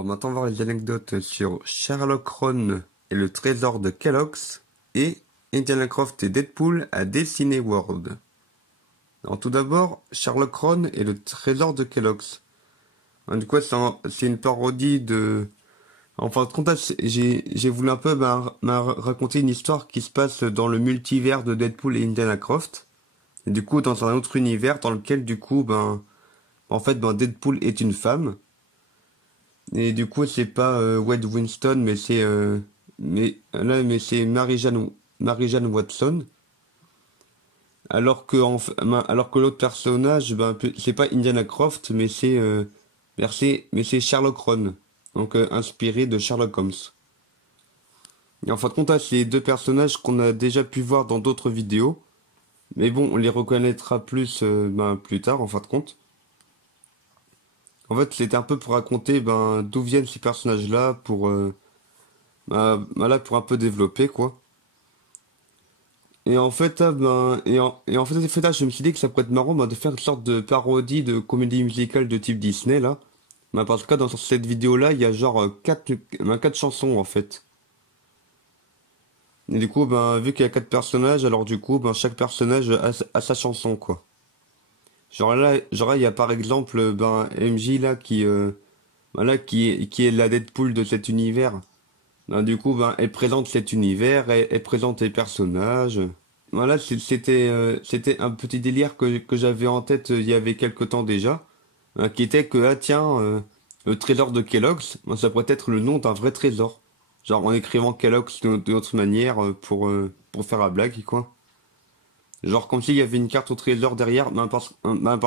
Alors maintenant on va voir les anecdotes sur Sherlock Holmes et le trésor de Kellogg's et Indiana Croft et Deadpool à Disney World. Alors tout d'abord, Sherlock Holmes et le trésor de Kellogg's. Du coup c'est une parodie de... Enfin, de compte, j'ai voulu un peu raconter une histoire qui se passe dans le multivers de Deadpool et Indiana Croft. Et du coup, dans un autre univers dans lequel, du coup, Deadpool est une femme. Et du coup, c'est pas Wade Winston, mais c'est Mary-Jane Watson. Alors que l'autre personnage, c'est pas Indiana Croft, mais c'est Sherlock Holmes. Donc inspiré de Sherlock Holmes. Et en fin de compte, c'est deux personnages qu'on a déjà pu voir dans d'autres vidéos. Mais bon, on les reconnaîtra plus tard, en fin de compte. En fait, c'était un peu pour raconter d'où viennent ces personnages-là, pour un peu développer, quoi. Et en fait, là, je me suis dit que ça pourrait être marrant de faire une sorte de parodie de comédie musicale de type Disney, là. Parce que dans cette vidéo-là, il y a genre quatre chansons, en fait. Et du coup, vu qu'il y a quatre personnages, alors du coup, chaque personnage a sa chanson, quoi. Il y a par exemple, MJ, là, qui est la Deadpool de cet univers. Du coup, elle présente cet univers, elle présente les personnages. Voilà, c'était un petit délire que j'avais en tête il y avait quelque temps déjà, qui était que, ah tiens, le trésor de Kellogg's, ça pourrait être le nom d'un vrai trésor. Genre en écrivant Kellogg's de autre manière pour faire la blague, quoi. Genre comme s'il y avait une carte au trésor derrière, parce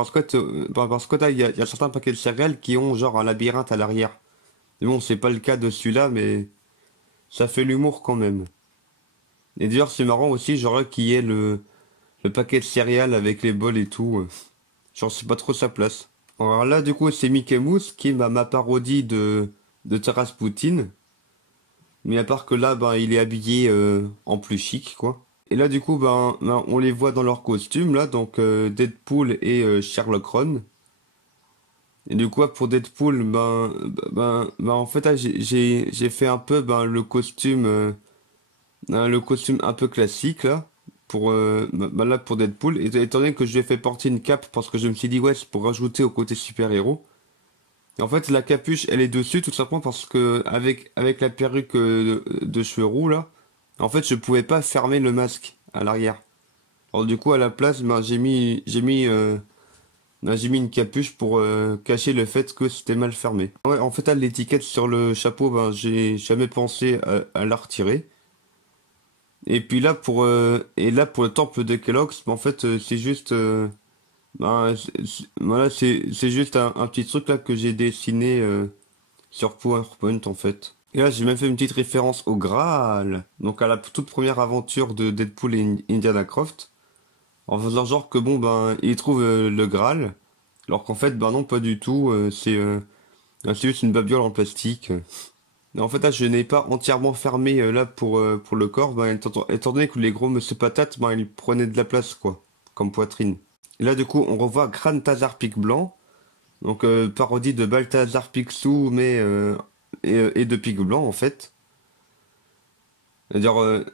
que il y a certains paquets de céréales qui ont genre un labyrinthe à l'arrière. Mais bon, c'est pas le cas de celui-là, mais ça fait l'humour quand même. Et d'ailleurs, c'est marrant aussi, genre qu'il y ait le paquet de céréales avec les bols et tout. Genre, c'est pas trop sa place. Alors là, du coup, c'est Mickey Mouse qui est ma parodie de Taras Poutine. Mais à part que là, il est habillé en plus chic, quoi. Et là, du coup, on les voit dans leur costume, là, donc Deadpool et Sherlock Holmes. Et du coup, pour Deadpool, en fait, là, j'ai fait un peu le costume un peu classique, là, pour Deadpool. Et étant donné que je lui ai fait porter une cape parce que je me suis dit, ouais, c'est pour rajouter au côté super-héros. Et en fait, la capuche, elle est dessus, tout simplement parce que avec la perruque de cheveux roux, là, en fait, je pouvais pas fermer le masque à l'arrière. Alors du coup, à la place, j'ai mis une capuche pour cacher le fait que c'était mal fermé. Ouais, en fait, à l'étiquette sur le chapeau, j'ai jamais pensé à la retirer. Et puis là, pour le temple de Kellogg's, en fait, c'est juste, voilà, c'est juste un petit truc là que j'ai dessiné sur PowerPoint en fait. Et là, j'ai même fait une petite référence au Graal, donc à la toute première aventure de Deadpool et Indiana Croft, en faisant genre que ils trouvent le Graal, alors qu'en fait, non, pas du tout, c'est juste une babiole en plastique. Et en fait, là, je n'ai pas entièrement fermé là pour le corps, étant donné que les gros Monsieur Patate, ils prenaient de la place, quoi, comme poitrine. Et là, du coup, on revoit Grantazar Pic Blanc, donc parodie de Balthazar Picsou, et de Pic Blanc, en fait. C'est-à-dire,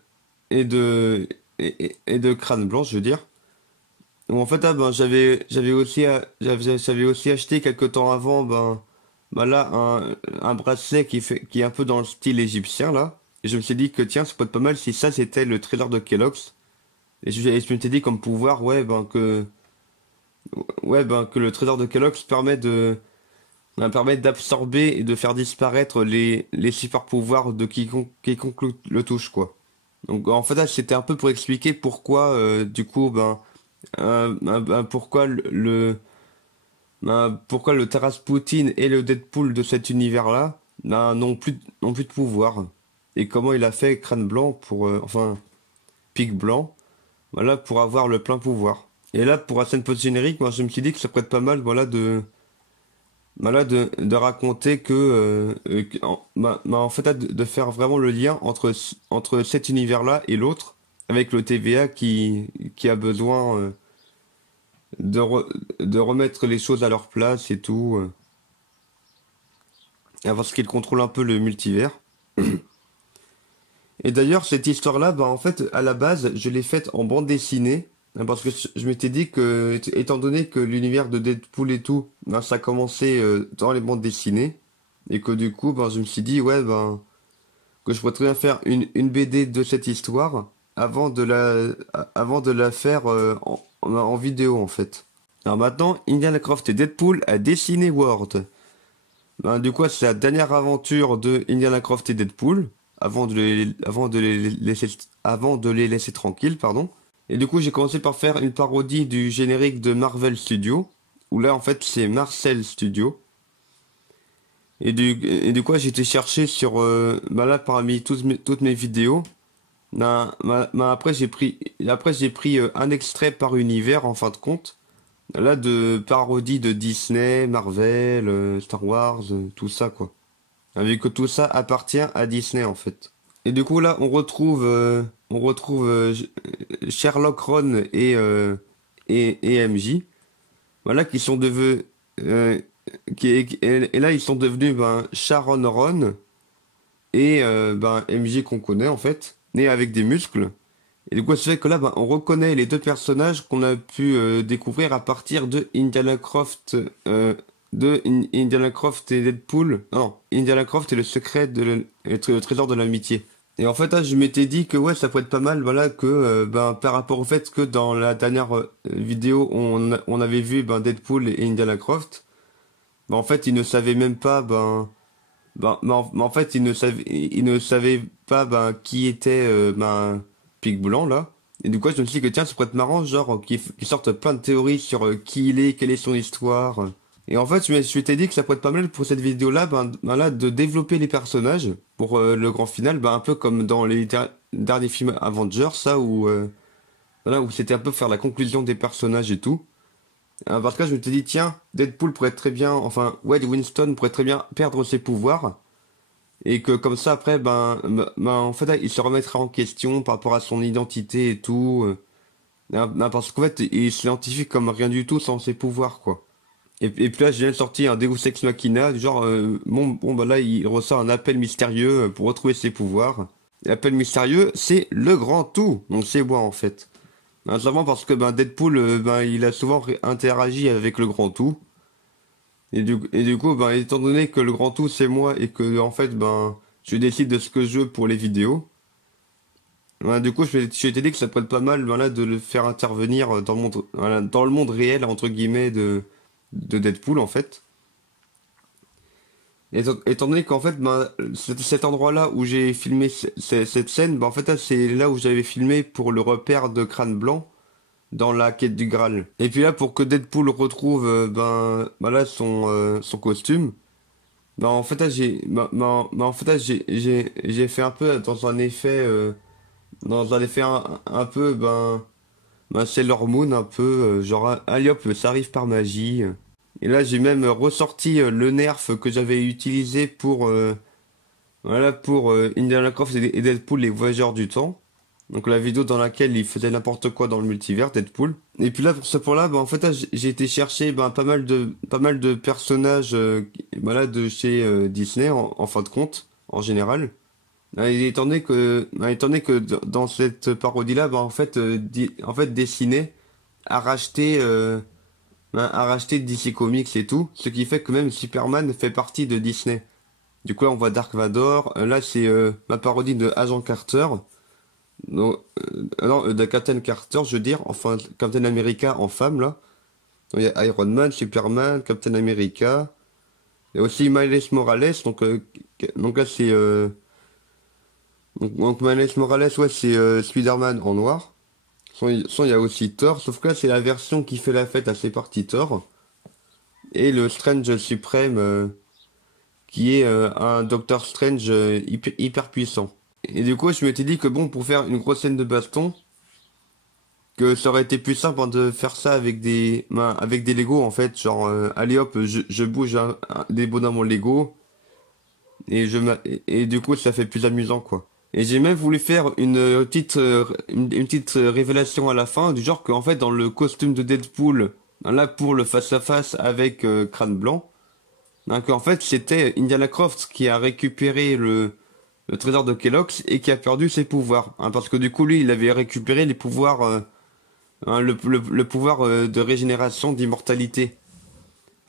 et de, et de Crâne Blanc, je veux dire. Donc, en fait, là, j'avais aussi acheté quelque temps avant, là, un bracelet qui est un peu dans le style égyptien, là. Et je me suis dit que, tiens, ça peut être pas mal si ça, c'était le trésor de Kellogg's. Et je m'étais dit comme pouvoir, que le trésor de Kellogg's permet d'absorber et de faire disparaître les super pouvoirs de quiconque le touche, quoi. Donc, en fait, là, c'était un peu pour expliquer pourquoi, du coup, pourquoi le Taras Poutine et le Deadpool de cet univers-là n'ont plus de pouvoir. Et comment il a fait Crâne Blanc Pic Blanc, voilà, pour avoir le plein pouvoir. Et là, pour la scène post-générique, moi, je me suis dit que ça pourrait être pas mal, de raconter en fait, là, de faire vraiment le lien entre cet univers-là et l'autre, avec le TVA qui a besoin de remettre les choses à leur place et tout. parce qu'il contrôle un peu le multivers. Et d'ailleurs, cette histoire-là, bah, en fait, à la base, je l'ai faite en bande dessinée, hein, parce que je m'étais dit que, étant donné que l'univers de Deadpool et tout, ben, ça commençait dans les bandes dessinées, et que du coup, ben, je me suis dit, ouais, ben, que je pourrais très bien faire une BD de cette histoire avant de la faire en vidéo, en fait. Alors maintenant, Indiana Croft et Deadpool a dessiné World. Ben, du coup, c'est la dernière aventure de Indiana Croft et Deadpool, avant de les laisser tranquilles, pardon. Et du coup, j'ai commencé par faire une parodie du générique de Marvel Studios, où là, en fait, c'est Marcel Studio. Et du coup, j'ai été chercher sur, ben là, parmi toutes mes vidéos. Après, j'ai pris un extrait par univers, en fin de compte. Là, de parodies de Disney, Marvel, Star Wars, tout ça, quoi. Vu que tout ça appartient à Disney en fait. Et du coup là, on retrouve Sherlock Ron et MJ, voilà, qui sont devenus, euh, et là ils sont devenus ben, Sharon Ron et ben, MJ qu'on connaît en fait, né avec des muscles. Et du coup, c'est fait que là, ben, on reconnaît les deux personnages qu'on a pu découvrir à partir de Indiana Croft, Indiana Croft et Deadpool. Non, Indiana Croft et le secret le trésor de l'amitié. Et en fait, là, je m'étais dit que ouais, ça pourrait être pas mal, voilà, que ben, par rapport au fait que dans la dernière vidéo, on avait vu ben, Deadpool et Indiana Croft, ben, en fait, ils ne savaient même pas, en fait, ils ne savaient pas ben, qui était ben, Pig Blanc là. Et du coup, je me suis dit que tiens, ça pourrait être marrant, genre qu'ils sortent plein de théories sur qui il est, quelle est son histoire. Et en fait, je m'étais dit que ça pourrait être pas mal pour cette vidéo-là, ben là, de développer les personnages pour le grand final, ben un peu comme dans les derniers films Avengers, ça où voilà, où c'était un peu faire la conclusion des personnages et tout. Parce que là, je m'étais dit tiens, Deadpool pourrait être très bien, enfin Wade Winston pourrait très bien perdre ses pouvoirs et que comme ça après en fait là, il se remettra en question par rapport à son identité et tout parce qu'en fait il se scientifique comme rien du tout sans ses pouvoirs quoi. Et puis là j'ai viens de sortir un Deus Ex Machina du genre bon bah là il reçoit un appel mystérieux pour retrouver ses pouvoirs. L'appel mystérieux c'est le grand tout donc c'est moi en fait. Notamment parce que ben Deadpool ben il a souvent interagi avec le grand tout. Et du coup, ben, étant donné que le grand tout c'est moi et que en fait, ben, je décide de ce que je veux pour les vidéos, ben, du coup, je m'étais dit que ça pourrait être pas mal, ben, là, de le faire intervenir dans le monde, voilà, dans le monde réel entre guillemets de Deadpool en fait. Étant donné qu'en fait, ben, cet endroit-là où j'ai filmé cette scène, ben, en fait, là, c'est là où j'avais filmé pour le repère de Crâne Blanc dans la quête du Graal. Et puis là, pour que Deadpool retrouve, ben là, son costume. Bah en fait là en fait là j'ai fait un peu dans un effet un peu Sailor Moon un peu genre allez hop ça arrive par magie. Et là j'ai même ressorti le nerf que j'avais utilisé pour voilà pour Indiana Croft et Deadpool les voyageurs du temps. Donc la vidéo dans laquelle il faisait n'importe quoi dans le multivers Deadpool. Et puis là pour ce point-là bah en fait là, j'ai été chercher pas mal de personnages voilà de chez Disney en fin de compte en général. Étant donné que dans cette parodie-là bah en fait en fait Disney a racheté a racheté DC Comics et tout, ce qui fait que même Superman fait partie de Disney. Du coup là on voit Dark Vador, là c'est ma parodie de Agent Carter. Donc, non, de Captain Carter, je veux dire, enfin, Captain America en femme, là. Donc, il y a Iron Man, Superman, Captain America. Il y a aussi Miles Morales, donc là, c'est, donc Miles Morales, ouais, c'est Spider-Man en noir. Il y a aussi Thor, sauf que là, c'est la version qui fait la fête à ses parties Thor. Et le Strange suprême, qui est un Doctor Strange hyper puissant. Et du coup, je m'étais dit que bon, pour faire une grosse scène de baston, que ça aurait été plus simple hein, de faire ça avec des Lego en fait genre allez hop je bouge des bonhommes en Lego et du coup ça fait plus amusant quoi et j'ai même voulu faire une petite révélation à la fin du genre qu'en fait dans le costume de Deadpool là pour le face à face avec Crâne Blanc Donc en fait, c'était Indiana Croft qui a récupéré le trésor de Kellogg's et qui a perdu ses pouvoirs. Hein, parce que du coup, lui, il avait récupéré les pouvoirs, hein, le pouvoir de régénération, d'immortalité.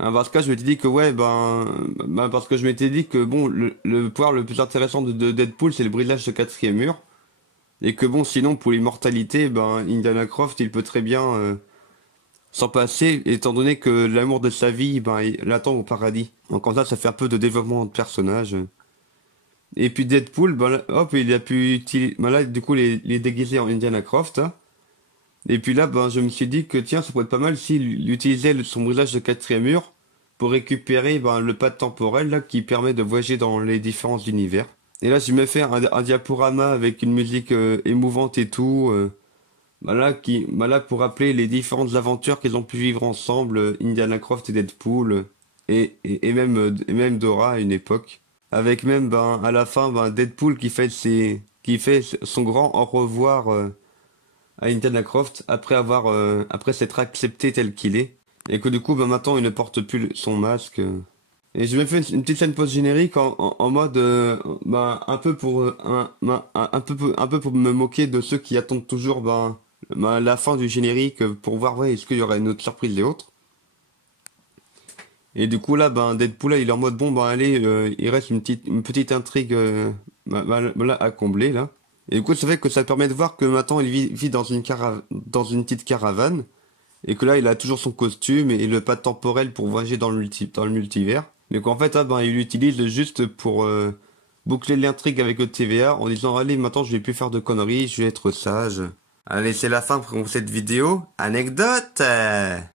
Hein, parce que je m'étais dit que ouais, parce que je m'étais dit que bon, le pouvoir le plus intéressant de Deadpool, c'est le brisage de quatrième mur. Et que bon, sinon, pour l'immortalité, Indiana Croft, il peut très bien s'en passer, étant donné que l'amour de sa vie, il l'attend au paradis. Donc comme ça fait un peu de développement de personnage. Et puis Deadpool, là, hop, il a pu utiliser, là, du coup, il est déguisé en Indiana Croft. Hein. Et puis là, je me suis dit que tiens, ça pourrait être pas mal s'il utilisait son brisage de quatrième mur pour récupérer le pad temporel là qui permet de voyager dans les différents univers. Et là, je me fais un diaporama avec une musique émouvante et tout. Là, pour rappeler les différentes aventures qu'ils ont pu vivre ensemble, Indiana Croft et Deadpool, et même Dora à une époque. Avec même, à la fin, Deadpool qui fait son grand au revoir à Indiana Croft après s'être accepté tel qu'il est. Et que du coup, maintenant, il ne porte plus son masque. Et je me fais une petite scène post-générique en mode, un peu pour, un peu pour me moquer de ceux qui attendent toujours, la fin du générique pour voir, ouais, est-ce qu'il y aura une autre surprise et autres. Et du coup, là, Deadpool, là, il est en mode, bon, allez, il reste une petite intrigue, là, à combler, là. Et du coup, ça fait que ça permet de voir que maintenant, il vit dans dans une petite caravane. Et que là, il a toujours son costume et le pad temporel pour voyager dans le multivers. Mais qu'en fait, il l'utilise juste pour boucler l'intrigue avec le TVA en disant, allez, maintenant, je vais plus faire de conneries, je vais être sage. Allez, c'est la fin pour cette vidéo. Anecdote!